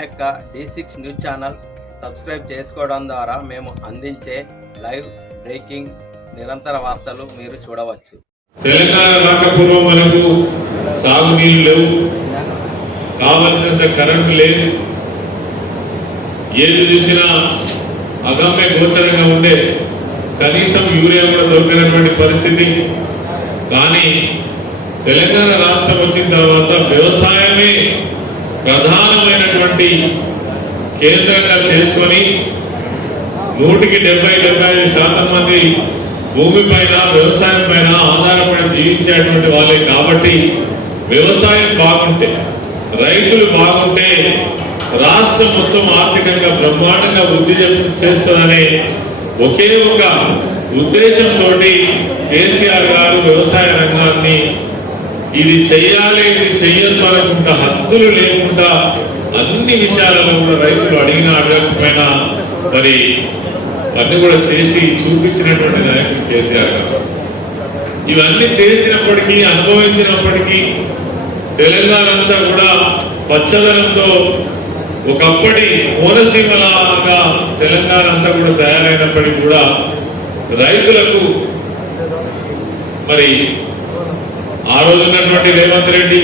యొక్క D six news channel subscribe చేసుకోవడం ద్వారా మేము అందించే లైవ్ బ్రేకింగ్ నిరంతర వార్తలు మీరు చూడవచ్చు. తెలంగాణ రాకపూర్వం మనకు సాగునీళ్ళు లేవు. కావలసినంత కరెంటు లేదు. ఏది చూసినా అగమ్య గోచరంగా ఉండే కనీసం యూరియా కూడా దొరికినటువంటి పరిస్థితి. కానీ తెలంగాణ రాష్ట్రం వచ్చిన తర్వాత వ్యవసాయమే ప్రధానమైనటువంటి కేంద్రంగా చేసుకొని నూటికి డెబ్బై డెబ్బై ఐదు శాతం మంది భూమి పైన వ్యవసాయం పైన ఆధారపడి జీవించేటువంటి వాళ్ళే కాబట్టి వ్యవసాయం బాగుంటే రైతులు బాగుంటే రాష్ట్రం మొత్తం ఆర్థికంగా బ్రహ్మాండంగా వృద్ధి చేస్తుందనే ఒకే ఒక ఉద్దేశంతో కేసీఆర్ గారు వ్యవసాయ రంగాన్ని ఇది చెయ్యాలి ఇది చెయ్యదు మనకు హద్దులు లేకుండా అన్ని విషయాలలో కూడా రైతులు అడిగిన అడగకపోయినా మరి అన్ని కూడా చేసి చూపించినటువంటి నాయకుడు కేసీఆర్ ఇవన్నీ చేసినప్పటికీ అనుభవించినప్పటికీ తెలంగాణ అంతా కూడా పచ్చదనంతో ఒకప్పటి కోనసీమలాగా తెలంగాణ అంతా కూడా తయారైనప్పటికీ కూడా రైతులకు మరి ఆ రోజు ఉన్నటువంటి రేవంత్ రెడ్డి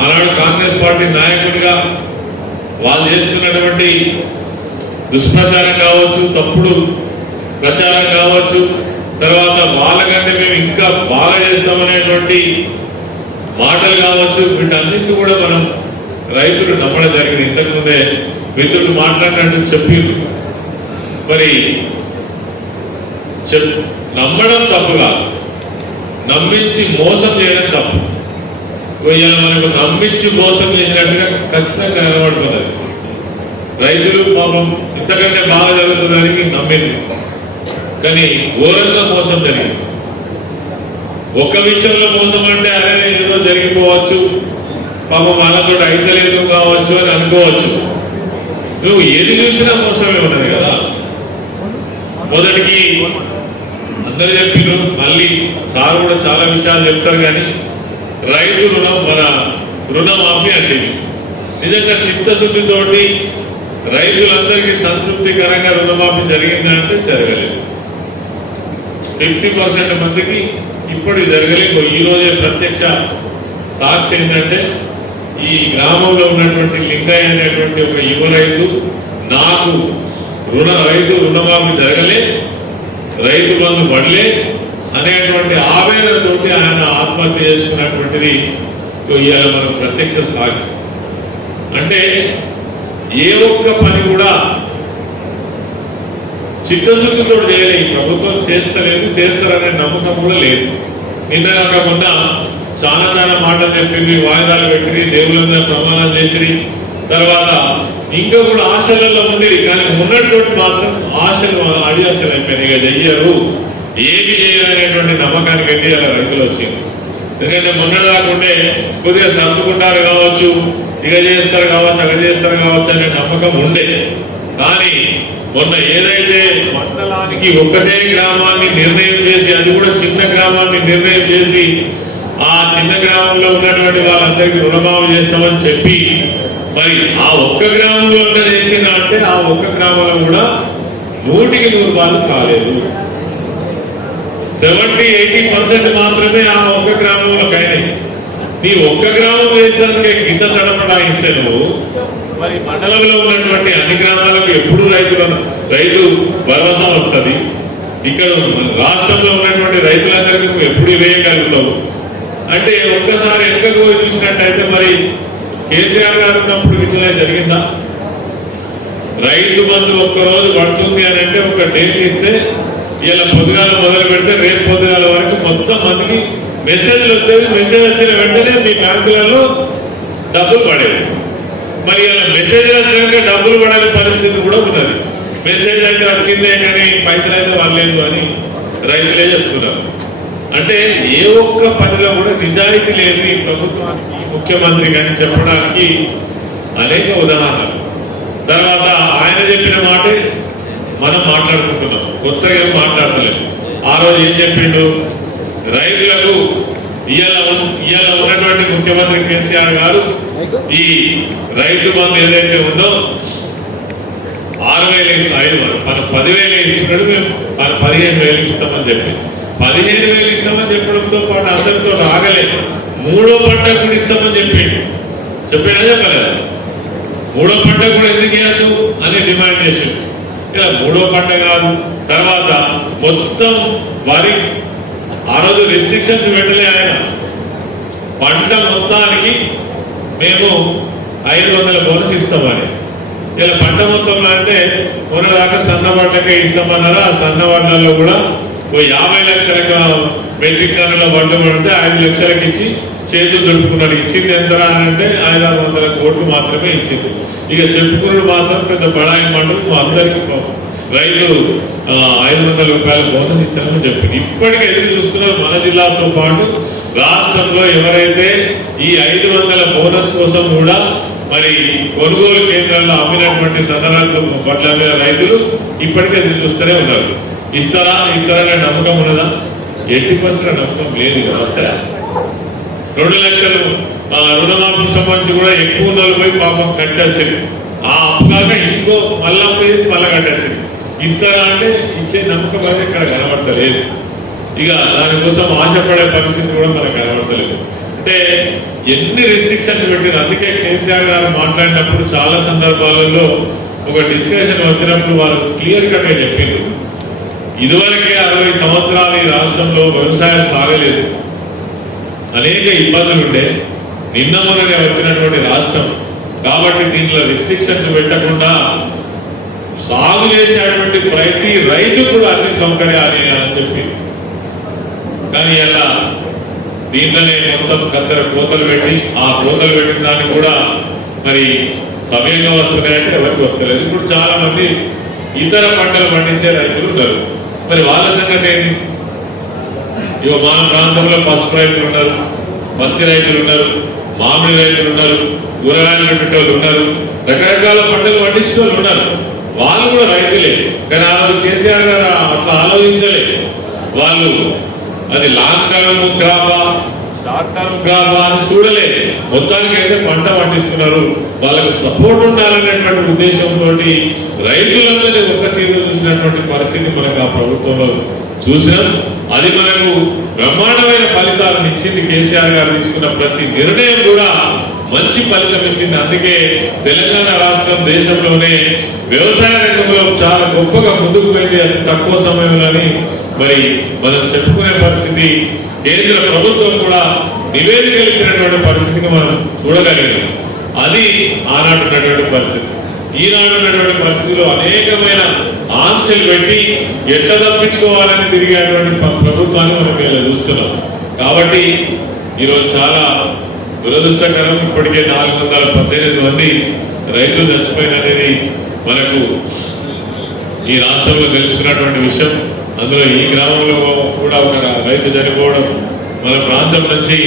ఆనాడు కాంగ్రెస్ పార్టీ నాయకుడిగా వాళ్ళు చేస్తున్నటువంటి దుష్ప్రచారం కావచ్చు తప్పుడు ప్రచారం కావచ్చు తర్వాత వాళ్ళకంటే మేము ఇంకా బాగా చేస్తామనేటువంటి మాటలు కావచ్చు వీటన్నింటి కూడా మనం రైతులు నమ్మడం జరిగింది. ఇంతకుముందే మిత్రులు మాట్లాడినట్టు చెప్పి మరి చెప్ నమ్మడం తప్పు కాదు. నమ్మించి మోసం చేయడం తప్పు. ఇవాళ మనకు నమ్మించి మోసం చేసినట్టుగా ఖచ్చితంగా కనబడుతున్నది రైతులు పాపం ఇంతకంటే బాగా జరుగుతుందని నమ్మింది కానీ ఘోరంగా మోసం జరిగింది. ఒక్క విషయంలో మోసం అంటే అదే ఏదో జరిగిపోవచ్చు. పాపం వాళ్ళతో అయితలేదు కావచ్చు అని అనుకోవచ్చు. నువ్వు ఏది చూసినా మోసమే ఉన్నది కదా. మొదటికి అందరు చెప్పిన మళ్ళీ సార్ కూడా చాలా విషయాలు చెప్తారు కానీ రైతు రుణం మన రుణమాఫీ అంటే నిజంగా చిత్తశుద్ధితోటి రైతులందరికీ సంతృప్తికరంగా రుణమాఫీ జరిగిందంటే జరగలేదు. ఫిఫ్టీ పర్సెంట్ మందికి ఇప్పుడు జరగలేదు. ఈరోజే ప్రత్యక్ష సాక్షి ఏంటంటే ఈ గ్రామంలో ఉన్నటువంటి లింగయ్య అనేటువంటి ఒక యువ రైతు నాకు రుణ రైతు రుణమాఫీ జరగలే రైతు బంధు పడలే అనేటువంటి ఆవేదనతోటి ఆయన ఆత్మహత్య చేసుకున్నటువంటిది ఇవాళ మనం ప్రత్యక్ష సాక్షి. అంటే ఏ ఒక్క పని కూడా చిత్తశుద్ధితో చేయలే. ప్రభుత్వం చేస్తలేదు చేస్తారనే నమ్మకం కూడా లేదు. నిన్న కాకుండా చాలా చాలా మాటలు చెప్పింది వాయిదాలు పెట్టి దేవులందరూ ప్రమాణం చేసి తర్వాత ఇంకా కూడా ఆశలలో ఉండేది కానీ ఉన్నటువంటి మాత్రం ఆశలు అడియాశలు అయిపోయినాయి. ఇక చెయ్యరు. ఏమి చేయాలనేటువంటి నమ్మకానికి వెళ్ళి అలా రైతులు వచ్చింది. ఎందుకంటే మొన్నదాకుండే కొద్దిగా సర్దుకుంటారు కావచ్చు ఇక చేస్తారు కావచ్చు అగ చేస్తారు కావచ్చు అనే నమ్మకం ఉండే. కానీ మొన్న ఏదైతే మండలానికి ఒకటే గ్రామాన్ని నిర్ణయం చేసి అది కూడా చిన్న గ్రామాన్ని నిర్ణయం చేసి ఆ చిన్న గ్రామంలో ఉన్నటువంటి వాళ్ళందరికీ రుణమాఫీ చేస్తామని చెప్పి మరి ఆ ఒక్క గ్రామంలో ఉన్న చేసిన అంటే ఆ ఒక్క గ్రామంలో కూడా నూటికి నూరు రూపాయలు కాలేదు. సెవెంటీ ఎయిటీ పర్సెంట్ మాత్రమే ఆ ఒక్క గ్రామంలో అయినాయి నీ ఒక్క గ్రామం వేసానికి కింద తడపడాయిస్తే నువ్వు. మరి మండలంలో ఉన్నటువంటి అన్ని గ్రామాలకు ఎప్పుడు రైతుల రైతు భరోసా వస్తుంది? ఇక్కడ రాష్ట్రంలో ఉన్నటువంటి రైతులందరికీ నువ్వు ఎప్పుడు వేయగలుగుతావు అంటే ఒక్కసారి వెనుకకు పోయి చూసినట్టయితే మరి కేసీఆర్ గారు ఉన్నప్పుడు ఇట్లనే జరిగిందా? రైతు బంధు ఒక్కరోజు పడుతుంది అని అంటే ఒక డేట్ ఇస్తే ఇలా పొద్దుగాల మొదలు పెడితే రేపు పొద్దుగాల వరకు మొత్తం మందికి మెసేజ్లు వచ్చేవి మెసేజ్ వచ్చిన వెంటనే మీ బ్యాంకులలో డబ్బులు పడేవి. మరి ఇలా మెసేజ్ వచ్చినాక డబ్బులు పడని పరిస్థితి కూడా ఉన్నది. మెసేజ్ అయితే వచ్చిందే కానీ పైసలు అయితే వాళ్ళలేదు అని రైతులే చెప్తున్నారు. అంటే ఏ ఒక్క పనిలో కూడా నిజాయితీ లేదు ఈ ప్రభుత్వానికి ఈ ముఖ్యమంత్రి కానీ చెప్పడానికి అనేక ఉదాహరణలు. తర్వాత ఆయన చెప్పిన మాటే మనం మాట్లాడుకుంటున్నాం. కొత్తగా ఏం మాట్లాడతలేదు. ఆ రోజు ఏం చెప్పిండు? రైతులకు ఇవాళ ఇవాళ ఉన్నటువంటి ముఖ్యమంత్రి కేసీఆర్ గారు ఈ రైతు బంధు ఏదైతే ఉందో ఆరు వేలు ఐదు మనం మన పదివేలు ఇస్తున్నాడు మేము. మన పదిహేను వేలు ఇస్తామని చెప్పి. పదిహేను వేలు ఇస్తామని చెప్పడంతో పాటు అసలుతో ఆగలేదు మూడో పంట కూడా ఇస్తామని చెప్పిండు చెప్పినా చెప్పలేదు? మూడో పంట కూడా ఎందుకు ఇవ్వద్దు అని డిమాండ్ చేసిండు. ఇలా మూడో పంట కాదు తర్వాత మొత్తం వరి. ఆ రోజు రెస్ట్రిక్షన్స్ పెట్టలే ఆయన. పంట మొత్తానికి మేము ఐదు వందల బోనస్ ఇస్తామని. ఇలా పంట మొత్తంలో అంటే మొన్నదాకా సన్న పంటకే ఇస్తామన్నారు? ఆ సన్న పంటల్లో కూడా ఓ యాభై లక్షలకు మెట్రిక్ టన్నుల పంట పడితే ఐదు లక్షలకు ఇచ్చి చేతులు దొరుకుతున్నాడు ఇచ్చింది ఎంత అని అంటే ఐదు ఆరు వందల కోట్లు మాత్రమే ఇచ్చింది. ఇక చెప్పుకున్నాడు మాత్రం పెద్ద బడాయి మండలం అందరికీ పాపం. రైతులు ఐదు వందల రూపాయల బోనస్ ఇచ్చామని చెప్పింది ఇప్పటికీ ఎదురు చూస్తున్నారు మన జిల్లాతో పాటు రాష్ట్రంలో ఎవరైతే ఈ ఐదు వందల బోనస్ కోసం కూడా మరి కొనుగోలు కేంద్రాల్లో అమ్మినటువంటి సదనాలు పట్ల రైతులు ఇప్పటికే ఎదురు చూస్తూనే ఉన్నారు. ఇస్తారా? ఇస్తారా అనే నమ్మకం ఉన్నదా? ఎట్టి పర్సెంట్ నమ్మకం లేదు కదా వస్తారా రెండు లక్షలు ఆ, సంబంధించి కూడా ఎక్కువ నలభై పాపం కట్టొచ్చింది. ఆ అప్పు కాక ఇంకో మళ్ళీ అప్పు చేసి మళ్ళీ కట్టొచ్చింది. ఇస్తారా అంటే ఇచ్చే నమ్మకం అయితే ఇక్కడ కనబడతలేదు. ఇక దానికోసం ఆశపడే పరిస్థితి కూడా మనకు కనబడతలేదు. అంటే ఎన్ని రిస్ట్రిక్షన్స్ పెట్టిన అందుకే కేసీఆర్ గారు మాట్లాడినప్పుడు చాలా సందర్భాలలో ఒక డిస్కషన్ వచ్చినప్పుడు వారు క్లియర్ కట్గా చెప్పారు చెప్పిండ్రు. ఇదివరకే అరవై సంవత్సరాలు ఈ రాష్ట్రంలో వ్యవసాయం సాగలేదు. అనేక ఇబ్బందులు ఉండే. నిన్న మొన్ననే వచ్చినటువంటి రాష్ట్రం. కాబట్టి దీంట్లో రిస్ట్రిక్షన్స్ పెట్టకుండా సాగు చేసేటువంటి ప్రతి రైతు కూడా అన్ని సౌకర్యాలు అని చెప్పి. కానీ ఎలా దీంట్లోనే మొత్తం కత్తెర కోతలు పెట్టి ఆ కోతలు పెట్టిన దానికి కూడా మరి సమయంగా వస్తున్నాయంటే ఎవరికి వస్తలేదు. ఇప్పుడు చాలా మంది ఇతర పంటలు పండించే రైతులు ఉన్నారు. మరి వాళ్ళ సంగతి ఏంటి ఇక మన ప్రాంతంలో పసుపు రైతులు ఉన్నారు పత్తి రైతులు ఉన్నారు మామిడి రైతులు ఉన్నారు కూరగాయలు పెట్టేవాళ్ళు ఉన్నారు రకరకాల పంటలు పండించే వాళ్ళు ఉన్నారు. వాళ్ళు కూడా రైతులే. కానీ ఆ రోజు కేసీఆర్ గారు అట్లా ఆలోచించలే వాళ్ళు అది లాంగ్ టర్మ్ క్రాపా షార్ట్ టర్మ్ క్రాపా అని చూడలే మొత్తానికి అయితే పంట పండిస్తున్నారు. వాళ్ళకు సపోర్ట్ ఉండాలనేటువంటి ఉద్దేశంతో రైతులందరినీ ఒక్క తీరు చూసినటువంటి పరిస్థితి మనకు ఆ ప్రభుత్వంలో చూసినాం అది మనకు బ్రహ్మాండమైన ఫలితాలను ఇచ్చింది కేసీఆర్ గారు తీసుకున్న ప్రతి నిర్ణయం కూడా మంచి ఫలితం ఇచ్చింది. అందుకే తెలంగాణ రాష్ట్రం దేశంలోనే వ్యవసాయ రంగంలో చాలా గొప్పగా ముందుకు పోయింది. అతి తక్కువ సమయంలోని మరి మనం చెప్పుకునే పరిస్థితి కేంద్ర ప్రభుత్వం కూడా నివేదికలు ఇచ్చినటువంటి పరిస్థితిని మనం చూడగలిగాం. అది ఆనాటున్నటువంటి పరిస్థితి. ఈనాడు ఉన్నటువంటి పరిస్థితిలో అనేకమైన ఆంక్షలు పెట్టి ఎట్లా తప్పించుకోవాలని తిరిగేటువంటి ప్రభుత్వాన్ని మనం ఇలా చూస్తున్నాం. కాబట్టి ఈరోజు చాలా దురదృష్టకరం. ఇప్పటికే నాలుగు వందల పద్దెనిమిది మంది రైతులు చచ్చిపోయిననేది మనకు ఈ రాష్ట్రంలో తెలుస్తున్నటువంటి విషయం. అందులో ఈ గ్రామంలో కూడా ఒక రైతు చనిపోవడం మన ప్రాంతం నుంచి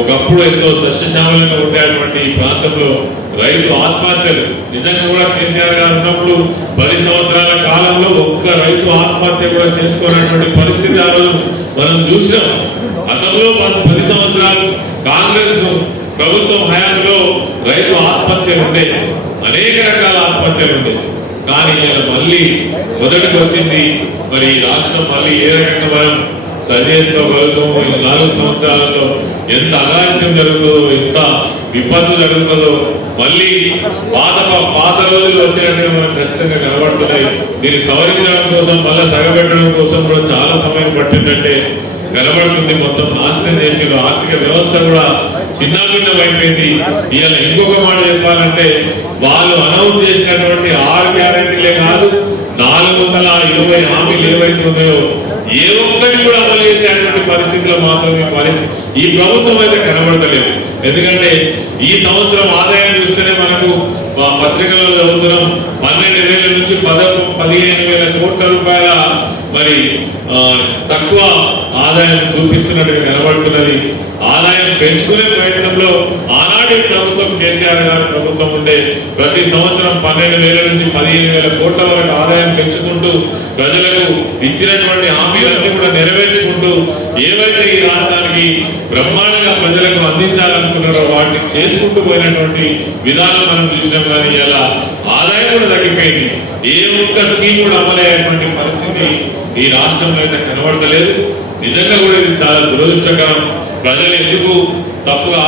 ఒకప్పుడు ఎంతో సస్యశ్యామలంగా ఉండేటువంటి ప్రాంతంలో రైతు ఆత్మహత్యలు. నిజంగా కూడా కేసీఆర్ గారు ఉన్నప్పుడు పది సంవత్సరాల కాలంలో ఒక్క రైతు ఆత్మహత్య కూడా చేసుకోనటువంటి పరిస్థితి ఆ రోజు మనం చూసినాం గతంలో మనం పది సంవత్సరాలు కాంగ్రెస్ ప్రభుత్వం హయాంలో రైతు ఆత్మహత్యలు ఉండే అనేక రకాల ఆత్మహత్యలు ఉండేవి. కానీ మళ్ళీ మొదటికి వచ్చింది మరి ఈ రాష్ట్రం మళ్ళీ ఏ రకంగా మనం సరిచేసుకోగలుగుతామో ఈ నాలుగు సంవత్సరాలలో ఎంత అగాధ్యం జరుగుతుందో ఎంత విపత్తు జరుగుతుందో మళ్ళీ పాత పాత రోజులు వచ్చినట్టుగా మనకు ఖచ్చితంగా కనబడుతున్నాయి. దీన్ని సవరించడం కోసం మళ్ళీ సగబెట్టడం కోసం కూడా చాలా సమయం పట్టిందంటే కనబడుతుంది మొత్తం నాశనం చేసిన ఆర్థిక వ్యవస్థ కూడా చిన్నాభిన్నం అయిపోయింది. ఇవాళ ఇంకొక మాట చెప్పాలంటే వాళ్ళు అనౌన్స్ చేసినటువంటి ఆరు గ్యారెంటీలే కాదు నాలుగు వందల ఇరవై హామీలు ఏవైతే ఉన్నాయో ఏ ఒక్కటి కూడా అమలు చేసేటువంటి పరిస్థితిలో మాత్రం ఈ పరిస్థితి ఈ ప్రభుత్వం అయితే కనబడతలేదు. ఎందుకంటే ఈ సంవత్సరం ఆదాయం చూస్తేనే మనకు మా పత్రికల్లో చదువుతున్నాం. పన్నెండు వేల నుంచి పద పదిహేను వేల కోట్ల రూపాయల మరి ఆ, తక్కువ ఆదాయం చూపిస్తున్నట్టుగా కనబడుతున్నది ఆదాయం పెంచుకునే ప్రయత్నంలో ఆనాటి ప్రభుత్వం కేసీఆర్ గారి ప్రభుత్వం ఉండే ప్రతి సంవత్సరం పన్నెండు వేల నుంచి పదిహేను వేల కోట్ల వరకు ఆదాయం పెంచుకుంటూ ప్రజలకు ఇచ్చినటువంటి హామీలన్నీ కూడా నెరవేర్చుకుంటూ ఏవైతే ఈ రాష్ట్రానికి బ్రహ్మాండంగా ప్రజలకు అందించాలనుకున్నారో వాటిని చేసుకుంటూ పోయినటువంటి విధానం మనం చూసినాం కానీ ఇలా ఆదాయం కూడా తగ్గిపోయింది. ఏ ఒక్క స్కీమ్ కూడా అమలయ్యేటువంటి పరిస్థితి ఈ రాష్ట్రంలో అయితే కనబడతలేదు. నిజంగా కూడా ఇది చాలా దురదృష్టకరం. ప్రజలు ఎందుకు తప్పుగా